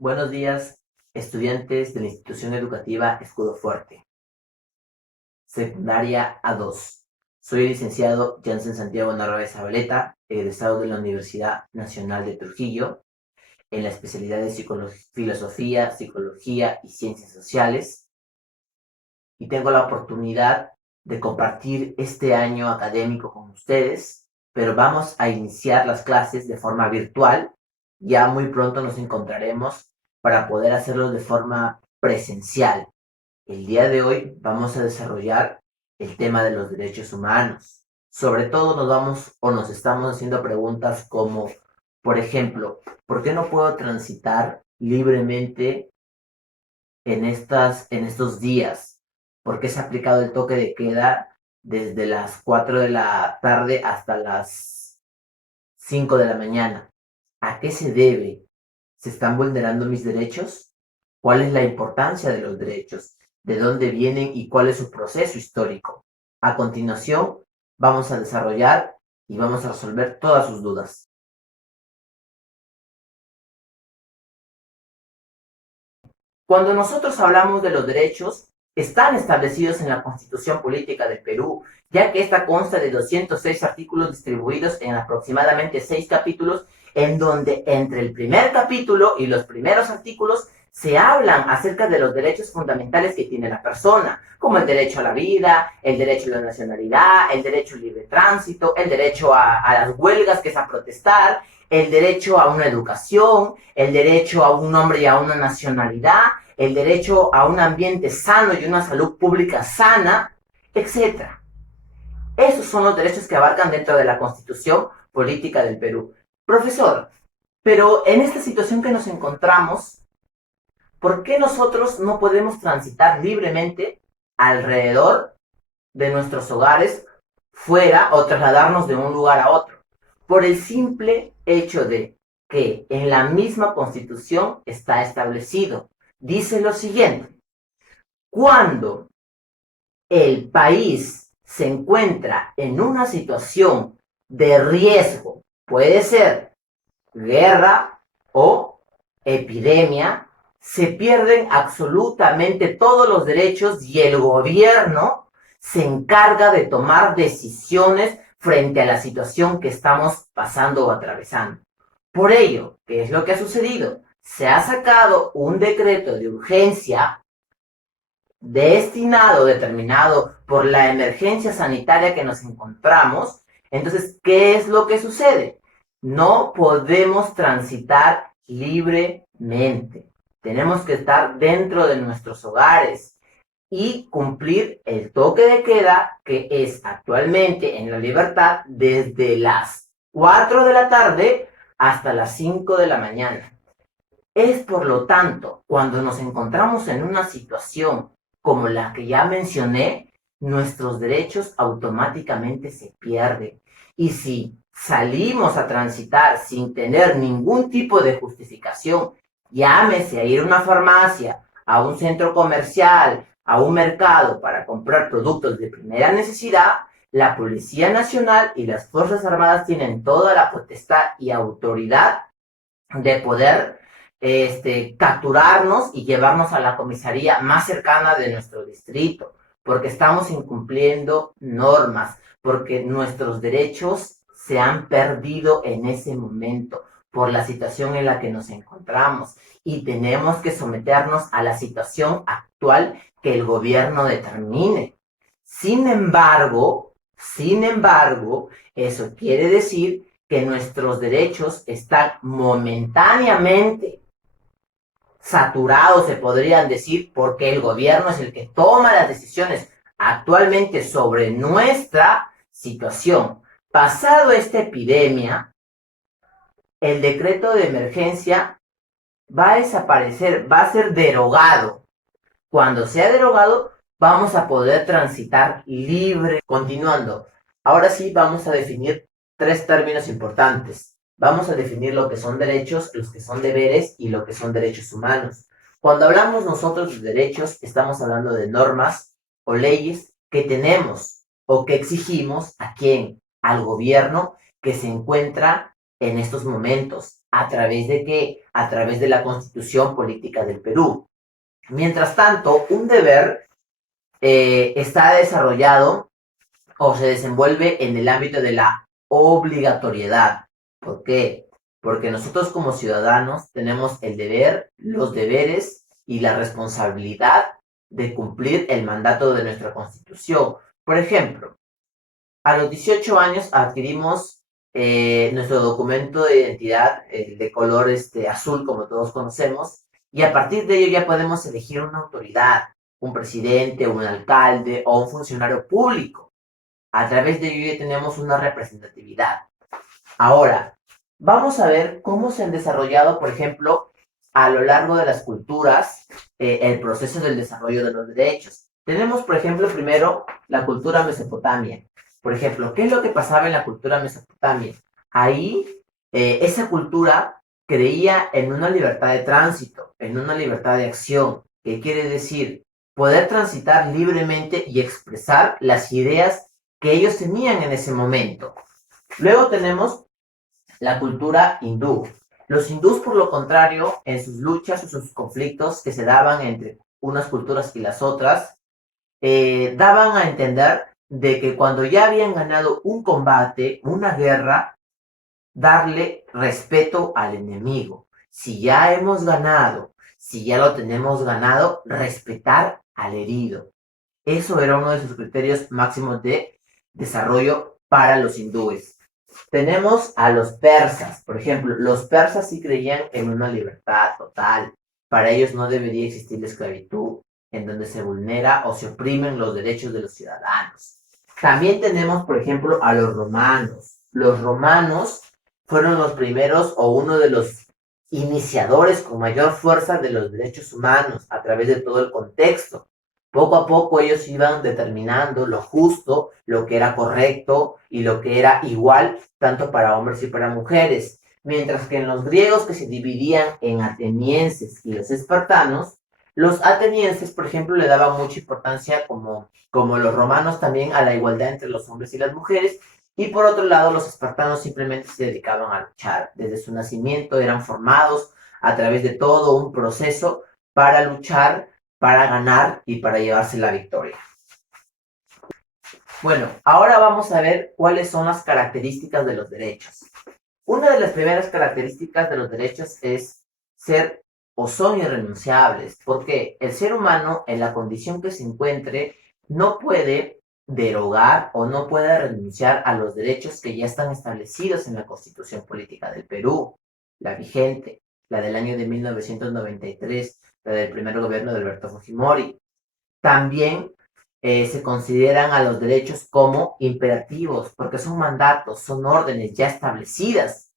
Buenos días, estudiantes de la institución educativa Escudo Fuerte, secundaria A2. Soy el licenciado Jansen Santiago Narváez Zabaleta, egresado de la Universidad Nacional de Trujillo, en la especialidad de filosofía, psicología y ciencias sociales. Y tengo la oportunidad de compartir este año académico con ustedes, pero vamos a iniciar las clases de forma virtual. Ya muy pronto nos encontraremos para poder hacerlo de forma presencial. El día de hoy vamos a desarrollar el tema de los derechos humanos. Sobre todo nos estamos haciendo preguntas como, por ejemplo, ¿por qué no puedo transitar libremente en estos días? ¿Por qué se ha aplicado el toque de queda desde las 4 de la tarde hasta las 5 de la mañana? ¿A qué se debe? ¿Se están vulnerando mis derechos? ¿Cuál es la importancia de los derechos? ¿De dónde vienen y cuál es su proceso histórico? A continuación, vamos a desarrollar y vamos a resolver todas sus dudas. Cuando nosotros hablamos de los derechos, están establecidos en la Constitución Política del Perú, ya que esta consta de 206 artículos distribuidos en aproximadamente 6 capítulos, en donde entre el primer capítulo y los primeros artículos se hablan acerca de los derechos fundamentales que tiene la persona, como el derecho a la vida, el derecho a la nacionalidad, el derecho al libre tránsito, el derecho a las huelgas, que es a protestar, el derecho a una educación, el derecho a un nombre y a una nacionalidad, el derecho a un ambiente sano y una salud pública sana, etc. Esos son los derechos que abarcan dentro de la Constitución Política del Perú. Profesor, pero en esta situación que nos encontramos, ¿por qué nosotros no podemos transitar libremente alrededor de nuestros hogares, fuera, o trasladarnos de un lugar a otro? Por el simple hecho de que en la misma Constitución está establecido. Dice lo siguiente: cuando el país se encuentra en una situación de riesgo, puede ser guerra o epidemia, se pierden absolutamente todos los derechos y el gobierno se encarga de tomar decisiones frente a la situación que estamos pasando o atravesando. Por ello, ¿qué es lo que ha sucedido? Se ha sacado un decreto de urgencia destinado, determinado por la emergencia sanitaria que nos encontramos. Entonces, ¿qué es lo que sucede? No podemos transitar libremente. Tenemos que estar dentro de nuestros hogares y cumplir el toque de queda, que es actualmente en La Libertad desde las 4 de la tarde hasta las 5 de la mañana. Es por lo tanto, cuando nos encontramos en una situación como la que ya mencioné, nuestros derechos automáticamente se pierden. Y si salimos a transitar sin tener ningún tipo de justificación, llámese a ir a una farmacia, a un centro comercial, a un mercado para comprar productos de primera necesidad, la Policía Nacional y las Fuerzas Armadas tienen toda la potestad y autoridad de poder capturarnos y llevarnos a la comisaría más cercana de nuestro distrito, porque estamos incumpliendo normas, porque nuestros derechos se han perdido en ese momento por la situación en la que nos encontramos y tenemos que someternos a la situación actual que el gobierno determine. Sin embargo, eso quiere decir que nuestros derechos están momentáneamente saturados, se podrían decir, porque el gobierno es el que toma las decisiones actualmente sobre nuestra situación. Pasado esta epidemia, el decreto de emergencia va a desaparecer, va a ser derogado. Cuando sea derogado, vamos a poder transitar libre. Continuando, ahora sí vamos a definir 3 términos importantes. Vamos a definir lo que son derechos, los que son deberes y lo que son derechos humanos. Cuando hablamos nosotros de derechos, estamos hablando de normas o leyes que tenemos o que exigimos a quién, al gobierno que se encuentra en estos momentos. ¿A través de qué? A través de la Constitución Política del Perú. Mientras tanto, un deber está desarrollado o se desenvuelve en el ámbito de la obligatoriedad. ¿Por qué? Porque nosotros como ciudadanos tenemos el deber, los deberes y la responsabilidad de cumplir el mandato de nuestra Constitución. Por ejemplo, a los 18 años adquirimos nuestro documento de identidad de color azul, como todos conocemos, y a partir de ello ya podemos elegir una autoridad, un presidente, un alcalde o un funcionario público. A través de ello ya tenemos una representatividad. Ahora, vamos a ver cómo se han desarrollado, por ejemplo, a lo largo de las culturas, el proceso del desarrollo de los derechos. Tenemos, por ejemplo, primero la cultura mesopotamia. Por ejemplo, ¿qué es lo que pasaba en la cultura mesopotamia? Ahí, esa cultura creía en una libertad de tránsito, en una libertad de acción. ¿Qué quiere decir? Poder transitar libremente y expresar las ideas que ellos tenían en ese momento. Luego tenemos la cultura hindú. Los hindús, por lo contrario, en sus luchas o sus conflictos que se daban entre unas culturas y las otras, daban a entender de que cuando ya habían ganado un combate, una guerra, darle respeto al enemigo. Si ya hemos ganado, si ya lo tenemos ganado, respetar al herido. Eso era uno de sus criterios máximos de desarrollo para los hindúes. Tenemos a los persas, por ejemplo, los persas sí creían en una libertad total. Para ellos no debería existir la esclavitud, en donde se vulnera o se oprimen los derechos de los ciudadanos. También tenemos, por ejemplo, a los romanos. Los romanos fueron los primeros o uno de los iniciadores con mayor fuerza de los derechos humanos a través de todo el contexto. Poco a poco ellos iban determinando lo justo, lo que era correcto y lo que era igual tanto para hombres y para mujeres. Mientras que en los griegos, que se dividían en atenienses y los espartanos, los atenienses, por ejemplo, le daban mucha importancia, como los romanos también, a la igualdad entre los hombres y las mujeres. Y por otro lado, los espartanos simplemente se dedicaban a luchar. Desde su nacimiento eran formados a través de todo un proceso para luchar, para ganar y para llevarse la victoria. Bueno, ahora vamos a ver cuáles son las características de los derechos. Una de las primeras características de los derechos es ser o son irrenunciables, porque el ser humano, en la condición que se encuentre, no puede derogar o no puede renunciar a los derechos que ya están establecidos en la Constitución Política del Perú, la vigente, la del año de 1993, la del primer gobierno de Alberto Fujimori. También se consideran a los derechos como imperativos, porque son mandatos, son órdenes ya establecidas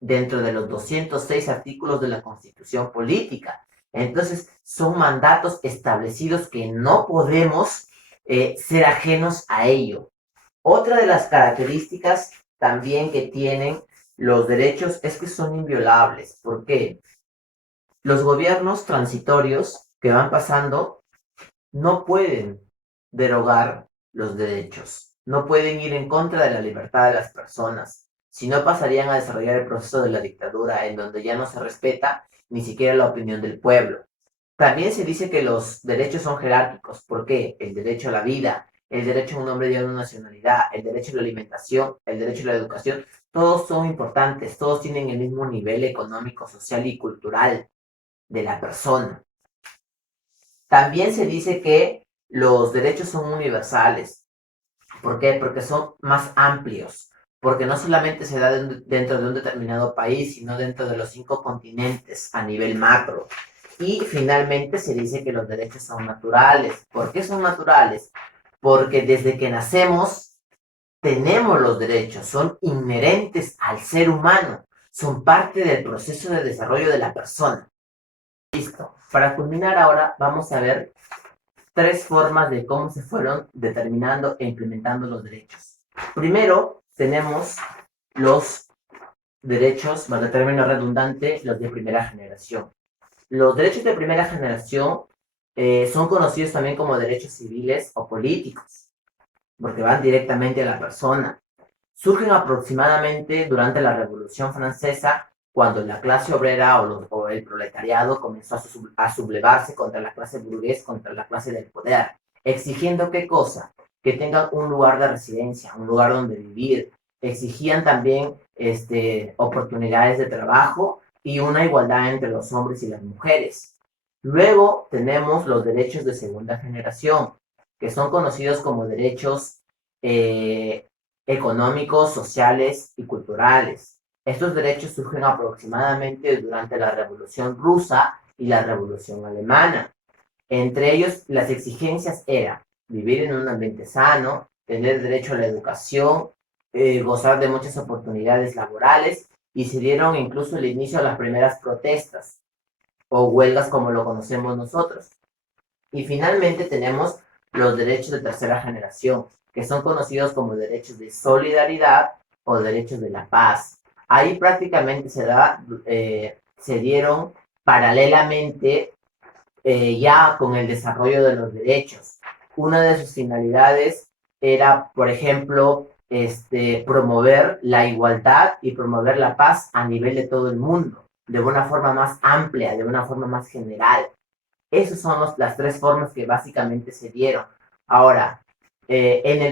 dentro de los 206 artículos de la Constitución Política. Entonces, son mandatos establecidos que no podemos ser ajenos a ello. Otra de las características también que tienen los derechos es que son inviolables. ¿Por qué? Los gobiernos transitorios que van pasando no pueden derogar los derechos, no pueden ir en contra de la libertad de las personas, si no pasarían a desarrollar el proceso de la dictadura, en donde ya no se respeta ni siquiera la opinión del pueblo. También se dice que los derechos son jerárquicos. ¿Por qué? El derecho a la vida, el derecho a un nombre y a una nacionalidad, el derecho a la alimentación, el derecho a la educación, todos son importantes, todos tienen el mismo nivel económico, social y cultural de la persona. También se dice que los derechos son universales. ¿Por qué? Porque son más amplios, porque no solamente se da dentro de un determinado país, sino dentro de los 5 continentes a nivel macro. Y finalmente se dice que los derechos son naturales. ¿Por qué son naturales? Porque desde que nacemos tenemos los derechos, son inherentes al ser humano, son parte del proceso de desarrollo de la persona. Listo. Para culminar ahora, vamos a ver 3 formas de cómo se fueron determinando e implementando los derechos. Primero, tenemos los derechos, para el término redundante, los de primera generación. Los derechos de primera generación son conocidos también como derechos civiles o políticos, porque van directamente a la persona. surgen aproximadamente durante la Revolución Francesa, cuando la clase obrera o el proletariado comenzó a sublevarse contra la clase burgués, contra la clase del poder, exigiendo ¿qué cosa? Que tengan un lugar de residencia, un lugar donde vivir. Exigían también oportunidades de trabajo y una igualdad entre los hombres y las mujeres. Luego tenemos los derechos de segunda generación, que son conocidos como derechos eh, económicos, sociales y culturales. Estos derechos surgen aproximadamente durante la Revolución Rusa y la Revolución Alemana. Entre ellos, las exigencias eran vivir en un ambiente sano, tener derecho a la educación, gozar de muchas oportunidades laborales, y se dieron incluso el inicio a las primeras protestas o huelgas como lo conocemos nosotros. Y finalmente tenemos los derechos de tercera generación, que son conocidos como derechos de solidaridad o derechos de la paz. Ahí prácticamente se dieron paralelamente ya con el desarrollo de los derechos. Una de sus finalidades era, por ejemplo, promover la igualdad y promover la paz a nivel de todo el mundo, de una forma más amplia, de una forma más general. Esas son las tres formas que básicamente se dieron. Ahora, en el